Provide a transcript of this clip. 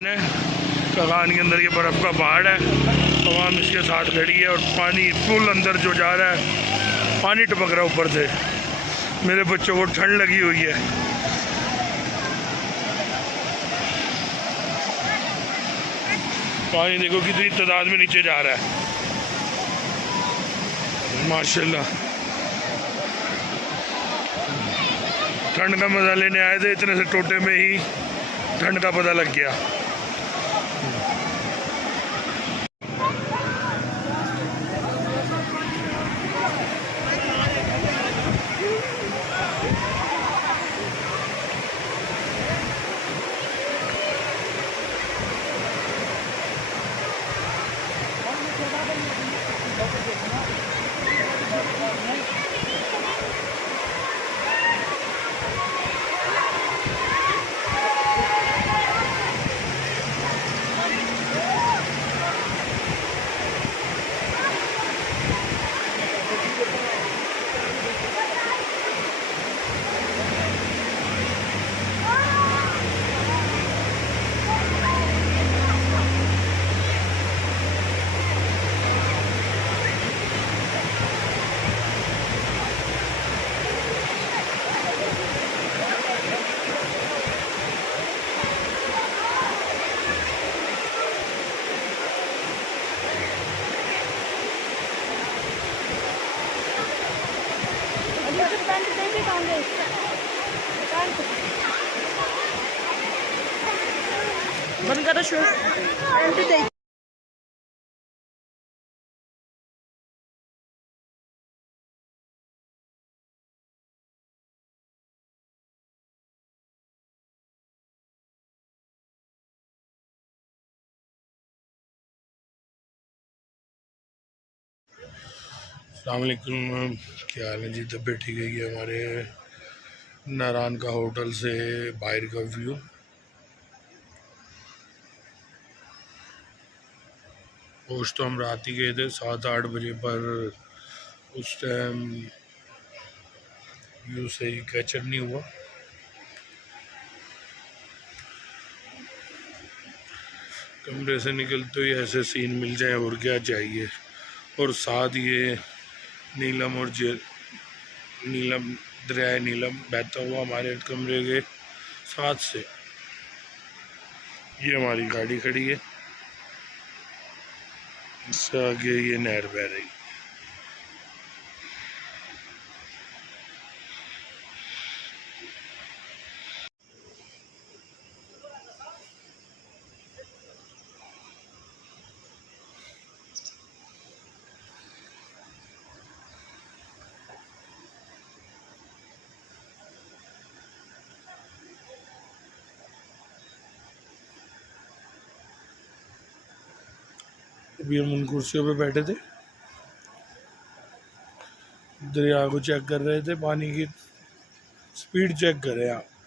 कगान के अंदर ये बर्फ़ का पहाड़ है, तमाम इसके साथ खड़ी है और पानी पुल अंदर जो जा रहा है पानी टपक रहा है ऊपर से। मेरे बच्चों को ठंड लगी हुई है। पानी देखो कितनी तादाद में नीचे जा रहा है, माशाल्लाह। ठंड का मज़ा लेने आए थे, इतने से टोटे में ही ठंड का पता लग गया। बंद करो शो। अस्सलाम वालेकुम, क्या हाल है जी? तबीयत ठीक है? ये हमारे नारान का होटल से बाहर का व्यू। पहुँच तो हम रात ही गए थे 7-8 बजे, पर उस टाइम व्यू से ही कैचअप नहीं हुआ। कमरे से निकलते ही ऐसे सीन मिल जाए और क्या चाहिए। और साथ ये नीलम और नीलम दरिया नीलम बहता हुआ हमारे कमरे के साथ से। ये हमारी गाड़ी खड़ी है, इससे आगे ये नहर बह रही। अभी हम उन कुर्सियों पे बैठे थे, दरिया को चेक कर रहे थे, पानी की स्पीड चेक कर रहे हैं।